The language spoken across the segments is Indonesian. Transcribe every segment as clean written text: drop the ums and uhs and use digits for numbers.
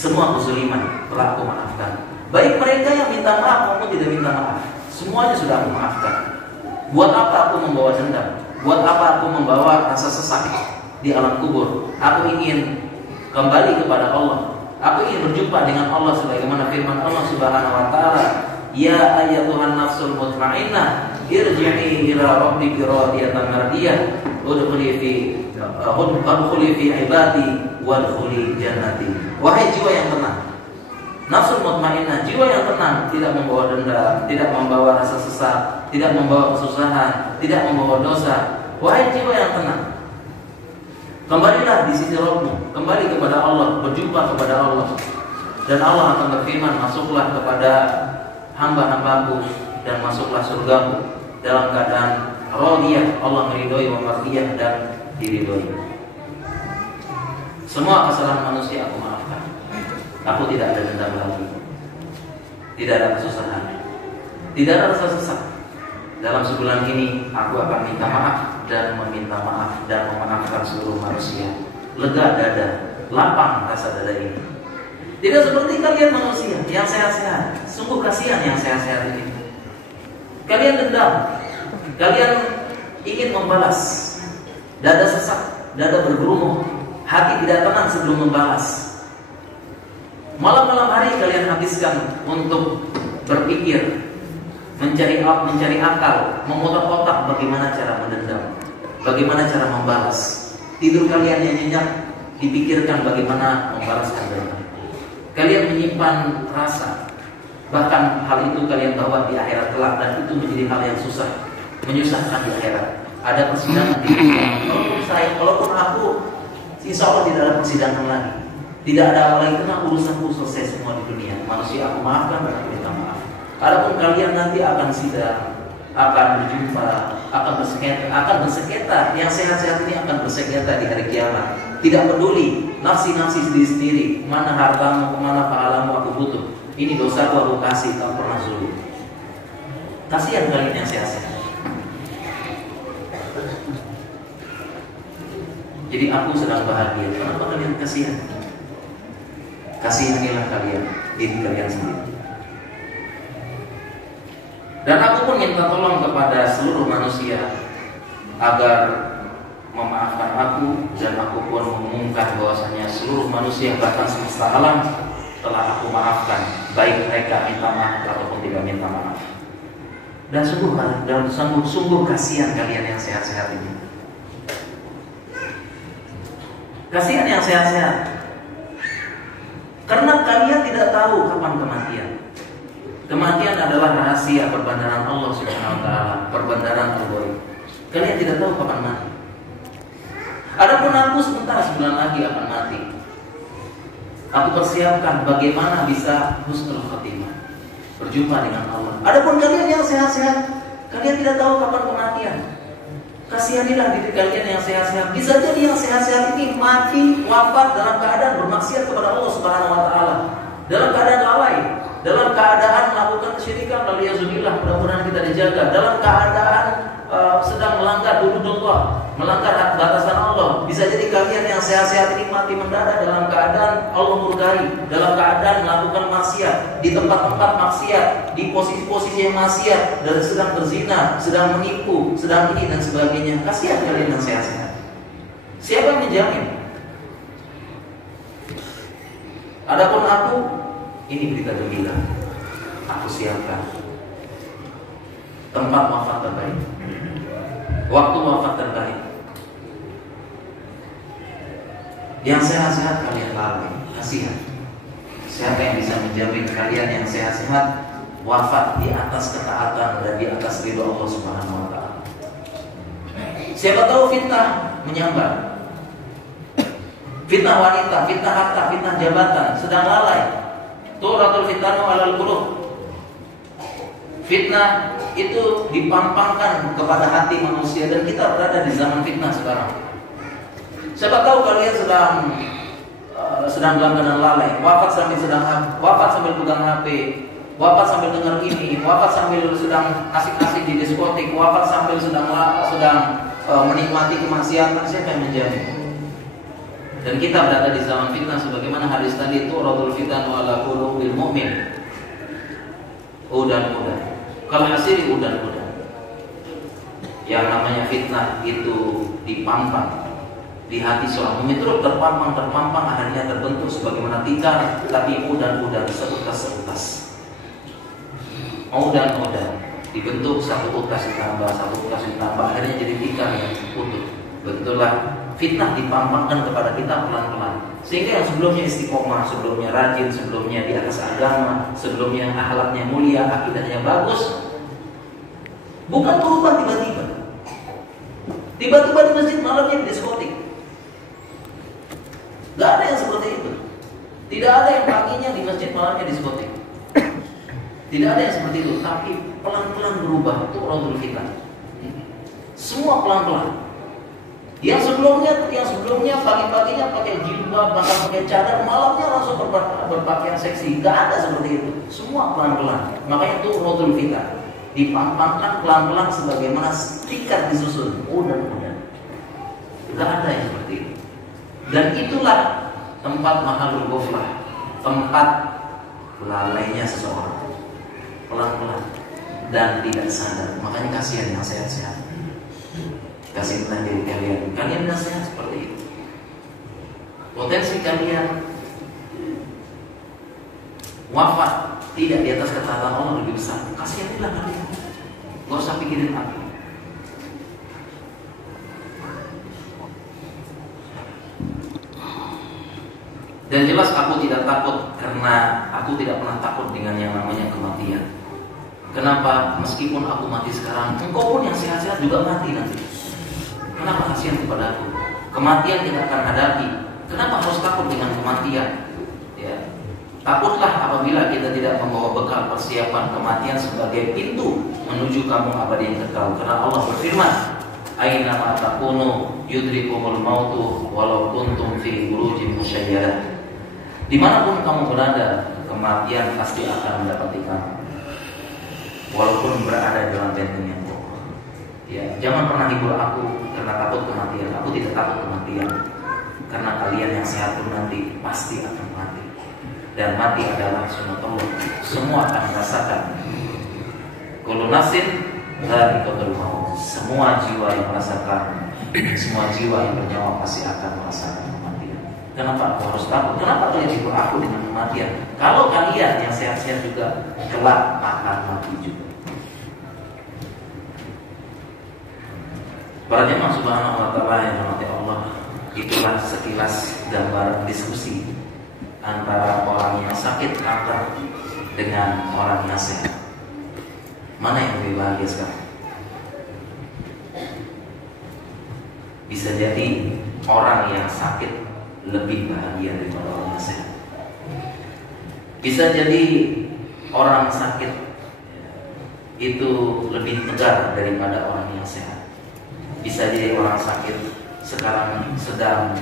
Semua kezuliman telah aku maafkan. Baik mereka yang minta maaf maupun tidak minta maaf, semuanya sudah aku maafkan. Buat apa aku membawa dendam? Buat apa aku membawa rasa sesak di alam kubur? Aku ingin kembali kepada Allah. Aku ingin berjumpa dengan Allah sebagaimana firman Allah Subhanahu wa taala, "Ya ayyatuhan nafsul mutmainnah, irji'i ila rabbiki radiyatan mardiyah, udkhuli fi ibadi wadkhuli jannati." Wahai jiwa yang tenang, nafsul mutmainnah, jiwa yang tenang, tidak membawa dendam, tidak membawa rasa sesak, tidak membawa kesusahan, tidak membawa dosa. Wahai jiwa yang tenang, kembalilah di sisi Rabbmu, kembali kepada Allah, berjumpa kepada Allah. Dan Allah akan berfirman, masuklah kepada hamba-hambaku dan masuklah surgamu dalam keadaan radiyah, Allah meridhoi, wa mardiyah, dan diridhoi. Semua kesalahan manusia aku maafkan. Aku tidak ada dendam lagi, tidak ada kesusahan, tidak ada rasa sesak. Dalam sebulan ini aku akan minta maaf dan meminta maaf dan memaafkan seluruh manusia. Lega dada, lapang rasa dada ini. Tidak seperti kalian manusia yang sehat-sehat. Sungguh kasihan yang sehat-sehat ini. Kalian dendam, kalian ingin membalas. Dada sesak, dada bergumul, hati tidak tenang sebelum membalas. Malam-malam hari kalian habiskan untuk berpikir, mencari akal, memutar otak bagaimana cara mendendam, bagaimana cara membalas. Tidur kalian yang nyenyak, dipikirkan bagaimana membalaskan dendam. Kalian menyimpan rasa, bahkan hal itu kalian bawa di akhirat kelak, dan itu menjadi hal yang susah, menyusahkan di akhirat. Ada persidangan di dunia. Walaupun aku, insya Allah tidak ada persidangan lagi, tidak ada hal lagi, karena urusanku selesai semua di dunia. Manusia aku maafkan dan aku minta maaf. Adapun kalian nanti akan sidang, akan berjumpa, akan bersengketa. Yang sehat-sehat ini akan bersengketa di hari kiamat. Tidak peduli nafsi-nafsi sendiri-sendiri, mana hartamu, kemana pahalamu aku butuh. Ini dosaku aku kasih, tak pernah zulim. Kasihan kalian yang sehat-sehat. Jadi aku sedang bahagia. Kenapa kalian kasihan? Kasihanilah kalian diri kalian sendiri. Dan aku pun minta tolong kepada seluruh manusia agar memaafkan aku, dan aku pun mengumumkan bahwasanya seluruh manusia bahkan semesta alam telah aku maafkan, baik mereka minta maaf ataupun tidak minta maaf. Dan sungguh kasihan kalian yang sehat-sehat ini. Kasihan yang sehat-sehat, karena kalian tidak tahu kapan kematian. Kematian adalah rahasia perbandaran Allah Subhanahu wa taala, perbandaran al-ghaib. Kalian tidak tahu kapan mati. Adapun aku sebentar, sebulan lagi akan mati. Aku persiapkan bagaimana bisa husnul khotimah, berjumpa dengan Allah. Adapun kalian yang sehat-sehat, kalian tidak tahu kapan kematian. Kasihanilah diri kalian yang sehat-sehat. Bisa jadi yang sehat-sehat ini mati, wafat dalam keadaan bermaksiat kepada Allah Subhanahu wa taala, dalam keadaan lalai, dalam keadaan melakukan kesyirikan, waliyadzubillah, mudah-mudahan kita dijaga, dalam keadaan sedang melanggar hududullah, melanggar hak batasan Allah. Bisa jadi kalian yang sehat-sehat ini mati mendadak dalam keadaan Allah murkai, dalam keadaan melakukan maksiat, di tempat-tempat maksiat, di posisi-posisi yang maksiat, dan sedang berzina, sedang menipu, sedang ini dan sebagainya. Kasihan kalian yang sehat-sehat. Siapa yang menjamin? Adapun aku, ini berita gembira. Aku siapkan tempat wafat terbaik, waktu wafat terbaik. Yang sehat-sehat kalian lalai, kasihan. Siapa yang bisa menjamin kalian yang sehat-sehat wafat di atas ketaatan dan di atas ridho Allah Subhanahu wa taala? Siapa tahu fitnah menyambar, fitnah wanita, fitnah harta, fitnah jabatan, sedang lalai. Turatul fitnah alal qulub. Fitnah itu dipampangkan kepada hati manusia, dan kita berada di zaman fitnah sekarang. Siapa tahu kalian sedang dalam keadaan lalai, wafat sambil pegang HP, wafat sambil dengar ini, wafat sambil sedang asik-asik di diskotik, wafat sambil sedang menikmati kemaksiatan. Siapa yang menjamin? Dan kita berada di zaman fitnah sebagaimana hadis hadis tadi itu radul fitan ala qulubil mu'min. Udan-udan. Kalau hasiri udan-udan. Yang namanya fitnah itu dipampang di hati seorang mukmin, terus terpampang, akhirnya terbentuk sebagaimana tikar, tapi udan-udan seutas-seutas. Udan-udan dibentuk satu utas ditambah, akhirnya jadi tikar yang utuh. Betullah fitnah dipampangkan kepada kita pelan-pelan, sehingga yang sebelumnya istiqomah, sebelumnya rajin, sebelumnya di atas agama, sebelumnya akhlaknya mulia, akidahnya bagus, bukan berubah tiba-tiba di masjid malamnya di diskotik. Gak ada yang seperti itu. Tidak ada yang paginya di masjid malamnya di diskotik. Tidak ada yang seperti itu. Tapi pelan-pelan berubah. Itu radul fitan. Semua pelan-pelan. Yang sebelumnya pagi-paginya pakai jilbab, bahkan pakai cadar, malamnya langsung berpakaian seksi. Gak ada seperti itu. Semua pelan-pelan. Makanya itu radul fitan. Dipampangkan pelan-pelan sebagaimana tikar disusun. Udan-udan. Gak ada yang seperti itu. Dan itulah tempat mahalul ghaflah, tempat lalainya seseorang. Pelan-pelan dan tidak sadar. Makanya kasihan yang sehat-sehat. Kasihan diri kalian. Kalian tidak sehat seperti itu. Potensi kalian wafat tidak di atas ketaatan Allah lebih besar. Kasihanilah kalian. Gak usah pikirin aku. Dan jelas aku tidak takut, karena aku tidak pernah takut dengan yang namanya kematian. Kenapa? Meskipun aku mati sekarang, engkau pun yang sehat-sehat juga mati nanti. Kenapa kasihan kepada aku? Kematian kita akan hadapi. Kenapa harus takut dengan kematian? Ya. Takutlah apabila kita tidak membawa bekal persiapan kematian sebagai pintu menuju kampung abadi yang kekal. Karena Allah berfirman, "Aina ma takunu yudrikumul mautu walau kuntum fi burujin musyayyadah." Dimanapun kamu berada, kematian pasti akan mendapati kamu, walaupun berada dalam benteng yang kokoh. Ya, jangan pernah hibur aku karena takut kematian. Aku tidak takut kematian, karena kalian yang sehat pun nanti pasti akan mati. Dan mati adalah sunatullah. Semua akan merasakan. Kullu nafsin dha'iqatul maut. Semua jiwa yang merasakan, semua jiwa yang bernyawa pasti akan merasakan kematian. Kenapa aku harus takut? Kenapa kalian hibur aku dengan kematian? Kalau kalian yang sehat-sehat juga kelak akan mati juga. Para jemaah subhanahu wa ta'ala yang dirahmati Allah, itulah sekilas gambar diskusi antara orang yang sakit kanker dengan orang yang sehat. Mana yang lebih bahagia sekarang? Bisa jadi orang yang sakit lebih bahagia daripada orang yang sehat. Bisa jadi orang sakit itu lebih tegar daripada orang yang sehat. Bisa jadi orang sakit sekarang sedang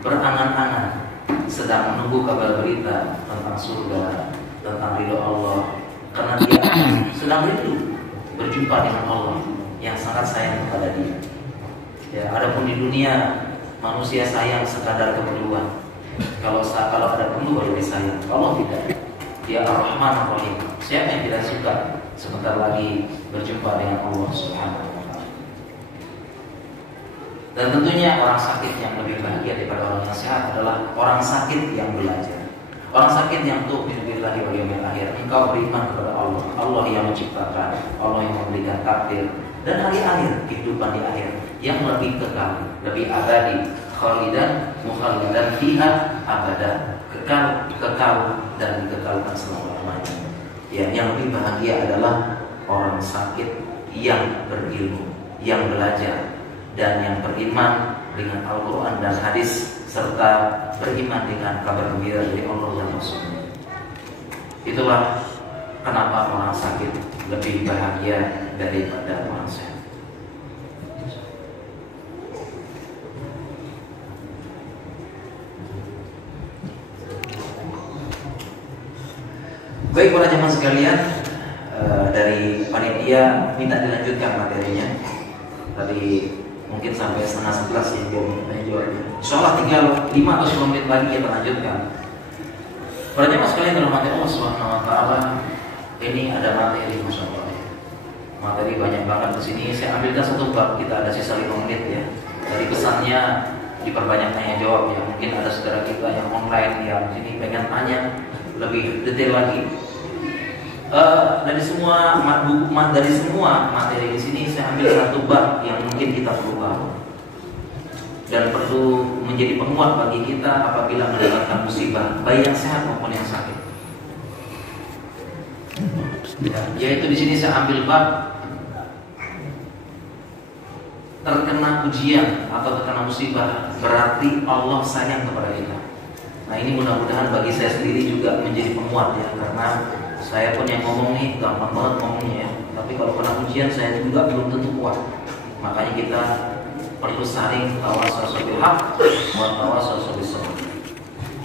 berangan-angan, sedang menunggu kabar berita tentang surga, tentang ridho Allah, karena dia sedang rindu berjumpa dengan Allah yang sangat sayang kepada dia. Ya, adapun di dunia manusia sayang sekadar keperluan. Kalau ada perlu baru disayang. Allah tidak. Dia Ar-Rahman Ar-Rahim. Siapa yang tidak suka sebentar lagi berjumpa dengan Allah Subhanahu wa ta'ala. Dan tentunya orang sakit yang lebih bahagia daripada orang yang sehat adalah orang sakit yang belajar. Orang sakit yang tu'minu billahi wal yawmil akhir. Engkau beriman kepada Allah. Allah yang menciptakan, Allah yang memberikan takdir dan hari akhir, kehidupan di akhir yang lebih kekal, lebih abadi, khalidan mukhalidan fiha abada, kekal dan dikekalkan selama-lamanya. Ya, yang lebih bahagia adalah orang sakit yang berilmu, yang belajar, dan yang beriman dengan Al-Quran dan hadis, serta beriman dengan kabar gembira dari Allah dan Rasulnya. Itulah kenapa orang sakit lebih bahagia daripada orang sehat. Baik para jemaah sekalian, dari panitia minta dilanjutkan materinya. Tadi mungkin sampai setengah 11 ya jawabnya. Insyaallah tinggal 5 atau 10 menit lagi kita lanjutkan. Para jemaah sekalian dirahmati Allah Subhanahu wa taala, ini ada materi Masya Allah. Materi banyak banget di sini. Saya ambilkan satu bab, kita ada sisa 5 menit ya. Dari pesannya diperbanyak tanya jawab ya. Mungkin ada saudara kita yang online yang sini pengen tanya lebih detail lagi. Dari semua materi di sini saya ambil satu bab yang mungkin kita perlu tahu dan perlu menjadi penguat bagi kita apabila mendapatkan musibah, baik yang sehat maupun yang sakit. Ya, yaitu di sini saya ambil bab terkena ujian atau terkena musibah berarti Allah sayang kepada kita. Nah ini mudah-mudahan bagi saya sendiri juga menjadi penguat ya, karena saya pun yang ngomong nih gampang banget ngomongnya ya, tapi kalau kena ujian saya juga belum tentu kuat. Makanya kita perlu saling tawassul bil haq wa tawassul bis sabr.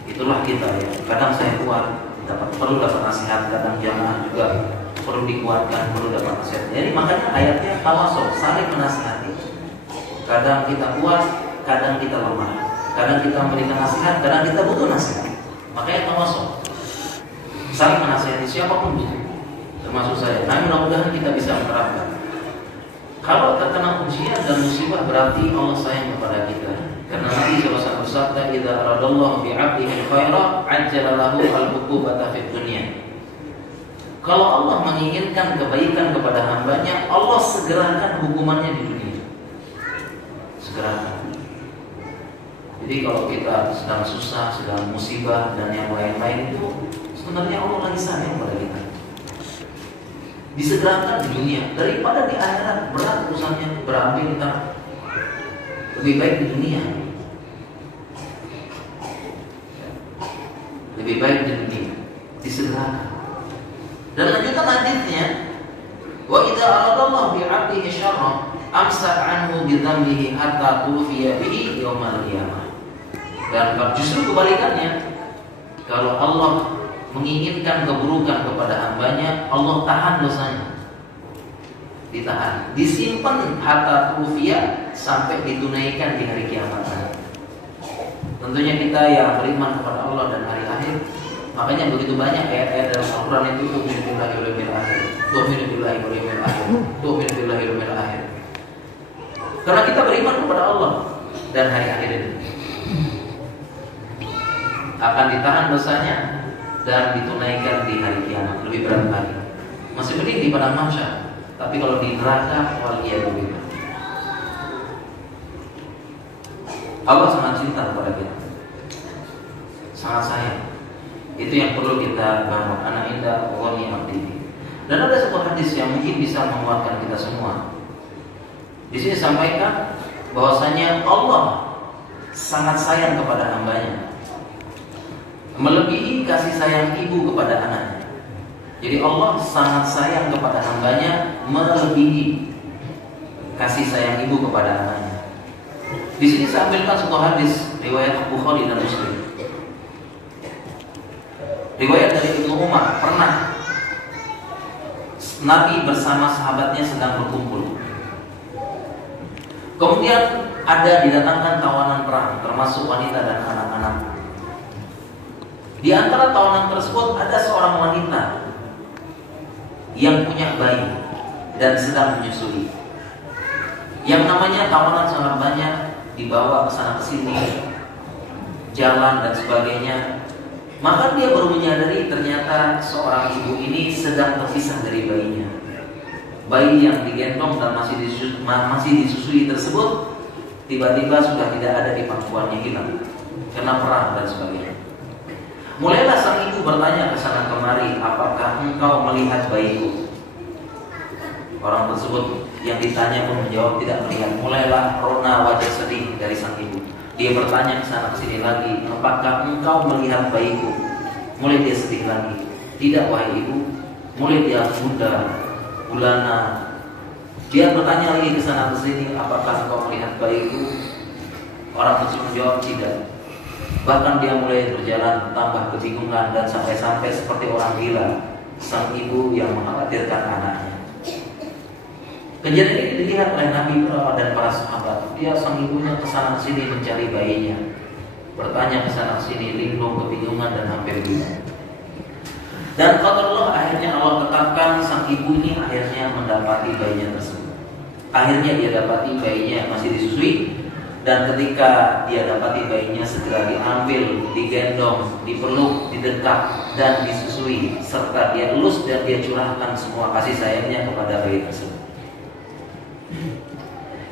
Itulah kita ya. Kadang saya kuat, perlu dapat nasihat, kadang jamaah juga perlu dikuatkan, perlu dapat nasihat. Jadi makanya ayatnya tawassul, saling menasihati. Kadang kita kuat, kadang kita lemah. Kadang kita memberikan nasihat, kadang kita butuh nasihat. Makanya tawassul, saling menasihati siapapun itu, termasuk saya. Nah mudah-mudahan kita bisa menerapkan. Kalau terkena ujian dan musibah berarti Allah sayang kepada kita. Karena Nabi SAW bersabda, "Idza aradallahu bi'abdihi khaira, ajjala lahu al-uqubata fid dunya." Kalau Allah menginginkan kebaikan kepada hambanya, Allah segerakan hukumannya di dunia. Segerakan. Jadi kalau kita sedang susah, sedang musibah dan yang lain-lain itu sebenarnya Allah lagi sayang kepada kita. Disegerakan di dunia daripada di akhirat, berat urusannya, berarti kita lebih baik di dunia. Lebih baik di dunia, disegerakan. Dan lanjutan hadisnya, wa idza aradallahu bi 'abdihi syarra amsak anhu bi dhanbihi hatta tufiya bihi yaumal qiyamah. Dan justru kebalikannya, kalau Allah menginginkan keburukan kepada hambanya, Allah tahan dosanya, ditahan, disimpan hatta tufiya, sampai ditunaikan di hari kiamat. Tentunya kita yang beriman kepada Allah dan hari akhir, makanya begitu banyak ayat-ayat dalam Al-Quran itu tu'minu billahi wal yawmil akhir, tu'minu billahi wal yawmil akhir, tu'minu billahi wal yawmil akhir. Karena kita beriman kepada Allah dan hari akhir itu akan ditahan dosanya dan ditunaikan di hari kiamat. Lebih berat lagi, masih mending di padang mahsyar, tapi kalau di neraka waliyadzubillah. Allah sangat cinta kepada kita, sangat sayang. Itu yang perlu kita bangun. Ana inda wani abdi. Dan ada sebuah hadis yang mungkin bisa menguatkan kita semua. Di sini sampaikan bahwasanya Allah sangat sayang kepada hambanya, melebihi kasih sayang ibu kepada anaknya. Jadi Allah sangat sayang kepada hambanya, melebihi kasih sayang ibu kepada anaknya. Di sini saya ambilkan sebuah hadis riwayat Bukhari dan Muslim. Riwayat dari Ibnu Umar, pernah Nabi bersama sahabatnya sedang berkumpul. Kemudian ada didatangkan tawanan perang, termasuk wanita dan anak-anak. Di antara tawanan tersebut ada seorang wanita yang punya bayi dan sedang menyusui. Yang namanya tawanan sangat banyak, dibawa ke sana ke sini, jalan dan sebagainya. Maka dia baru menyadari ternyata seorang ibu ini sedang terpisah dari bayinya. Bayi yang digendong dan masih disusui tersebut tiba-tiba sudah tidak ada di pangkuannya, hilang karena perang dan sebagainya. Mulailah sang ibu bertanya ke sana kemari, apakah engkau melihat bayiku? Orang tersebut yang ditanya pun menjawab tidak melihat. Mulailah rona wajah sedih dari sang ibu. Dia bertanya ke sana ke sini lagi, apakah engkau melihat bayiku? Mulai dia sedih lagi. Tidak wahai ibu. Mulai dia bunda, bulana. Dia bertanya lagi ke sana ke sini, apakah engkau melihat bayiku? Orang tersebut menjawab tidak. Bahkan dia mulai berjalan tambah kebingungan dan sampai-sampai seperti orang gila. Sang ibu yang mengkhawatirkan anaknya. Kejadian ini dilihat oleh Nabi dan para sahabat. Dia sang ibunya kesana sini mencari bayinya, bertanya kesana sini, linglung, kebingungan dan hampir gila. Dan qadarullah, akhirnya Allah tetapkan sang ibu ini akhirnya mendapati bayinya tersebut. Akhirnya dia dapati bayinya masih disusui. Dan ketika dia dapati bayinya, segera diambil, digendong, dipeluk, didekat, dan disusui, serta dia elus dan dia curahkan semua kasih sayangnya kepada bayi tersebut.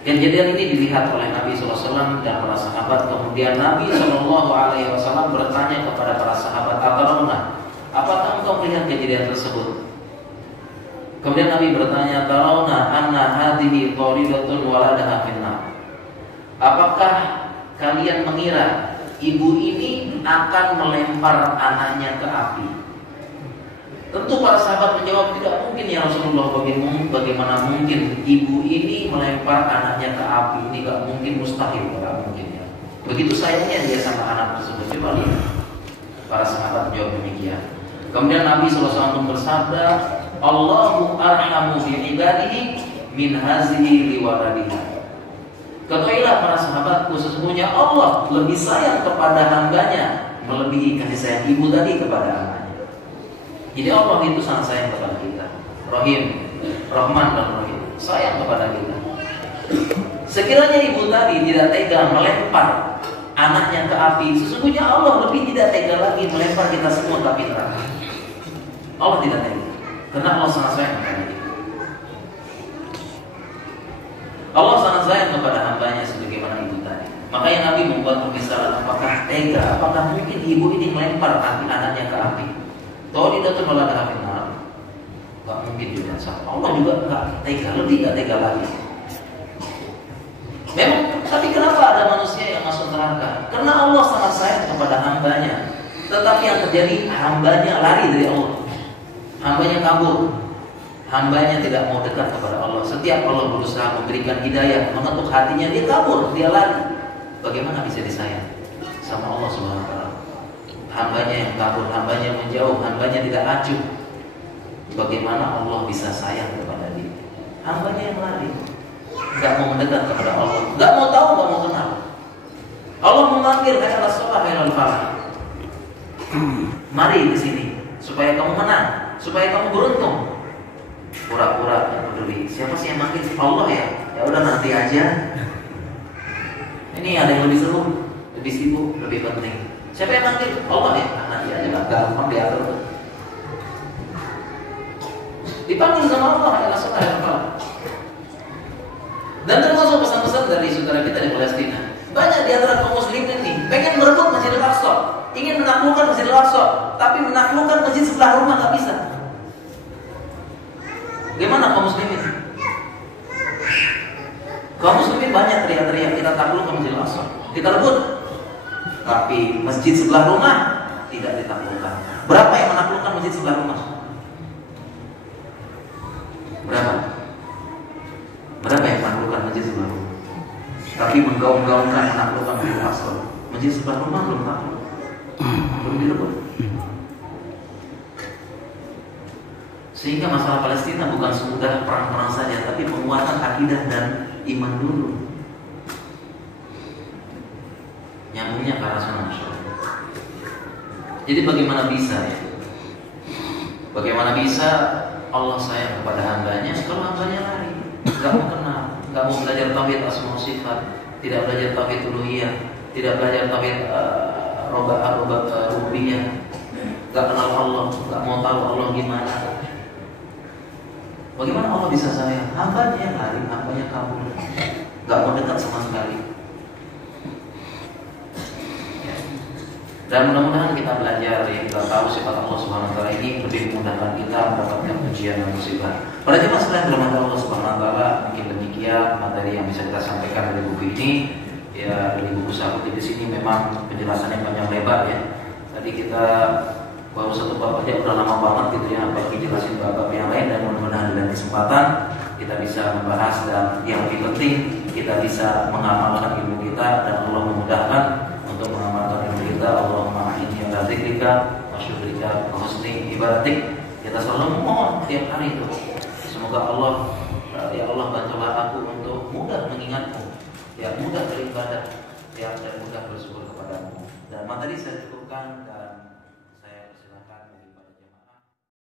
Kejadian ini dilihat oleh Nabi SAW dan para sahabat. Kemudian Nabi SAW bertanya kepada para sahabat, apakah engkau melihat kejadian tersebut? Kemudian Nabi bertanya, tarawna anna hadhihi qaridatun waladaha finnar. Apakah kalian mengira ibu ini akan melempar anaknya ke api? Tentu para sahabat menjawab, tidak mungkin ya Rasulullah, bagaimana mungkin ibu ini melempar anaknya ke api? Ini gak mungkin, mustahil, gak mungkin ya. Begitu sayangnya dia sama anak tersebut. Coba lihat, para sahabat menjawab demikian. Kemudian Nabi SAW bersabda, Allahu arhamu bi'ibadihi min hazihi liwaladiha. Ketahuilah para sahabatku, sesungguhnya Allah lebih sayang kepada hambanya melebihi kasih sayang ibu tadi kepada anaknya. Jadi Allah itu sangat sayang kepada kita, Rahim, Rahman dan Rahim, sayang kepada kita. Sekiranya ibu tadi tidak tega melempar anaknya ke api, sesungguhnya Allah lebih tidak tega lagi melempar kita semua ke api neraka. Allah tidak tega, karena Allah sangat sayang kepada kita. Allah sangat sayang kepada hambanya sebagaimana ibu tadi. Makanya Nabi membuat pemisalan, apakah tega, apakah mungkin ibu ini melempar anaknya ke api? Kalau tidak terlalu ada final, gak mungkin juga. Allah juga gak tega, lebih gak tega lagi. Memang, tapi kenapa ada manusia yang masuk neraka? Karena Allah sangat sayang kepada hambanya. Tetapi yang terjadi, hambanya lari dari Allah, hambanya kabur, hambanya tidak mau dekat kepada Allah. Setiap Allah berusaha memberikan hidayah, mengetuk hatinya, dia kabur, dia lari. Bagaimana bisa disayang sama Allah Subhanahu wa Ta'ala? Hambanya yang kabur, hambanya yang menjauh, hambanya tidak acuh. Bagaimana Allah bisa sayang kepada dia? Hambanya yang lari, gak mau mendekat kepada Allah, gak mau tahu, gak mau kenal. Allah memanggil, hai al-salah, hai al-falah, mari ke sini supaya kamu menang, supaya kamu beruntung. Pura-pura yang peduli. Siapa sih yang manggil? Allah ya. Ya udah nanti aja. Ini ada yang lebih seru, lebih sibuk, lebih penting. Siapa yang manggil? Allah ya. Nah, nanti aja lah. Gampang diatur. Dipanggil sama Allah adalah saudara. Dan termasuk pesan-pesan dari saudara kita di Palestina. Banyak di antara kaum muslimin ini pengen merebut Masjidil Aqsa, ingin menaklukkan Masjidil Aqsa, tapi menaklukkan masjid sebelah rumah nggak bisa. Gimana kaum muslimin? Kaum muslimin banyak teriak-teriak, kita takluk ke Masjidil Aqsa, kita rebut. Tapi masjid sebelah rumah tidak ditaklukkan. Berapa yang menaklukkan masjid sebelah rumah? Berapa? Berapa yang menaklukkan masjid sebelah rumah? Tapi menggaung-gaungkan menaklukkan Masjidil Aqsa, masjid sebelah rumah belum takluk, belum direbut. Sehingga masalah Palestina bukan semudah perang-perang saja, tapi penguatan akidah dan iman dulu. Nyambungnya ke arah sunnah. Jadi bagaimana bisa ya? Bagaimana bisa Allah sayang kepada hambanya kalau hambanya lari, gak mau kenal, gak mau belajar tauhid asma wa sifat, tidak belajar tauhid uluhiyah, tidak belajar tauhid rububiyah, gak kenal Allah, gak mau tahu Allah gimana. Bagaimana Allah bisa sayang? Hambanya yang lari, hambanya kabur, gak mau dekat sama sekali. Dan mudah-mudahan kita belajar ya, kita tahu sifat Allah Subhanahu wa Ta'ala ini lebih memudahkan kita mendapatkan ujian dan musibah. Para jemaah sekalian dirahmati Allah Subhanahu wa Ta'ala, mungkin demikian materi yang bisa kita sampaikan dari buku ini. Ya, dari buku saya di sini memang penjelasannya panjang lebar ya. Tadi kita baru satu bab aja udah lama banget gitu ya, apalagi jelasin bab yang lain, dan mudah-mudahan dalam kesempatan kita bisa membahas, dan yang lebih penting kita bisa mengamalkan ilmu kita, dan Allah memudahkan untuk mengamalkan ilmu kita. Allahumma a'inni ala dzikrika wa syukrika wa husni ibadatik. Kita selalu memohon tiap hari itu, semoga Allah ya Allah bantulah aku untuk mudah mengingatmu, ya mudah beribadah, ya dan mudah bersyukur kepadamu. Dan materi saya cukupkan.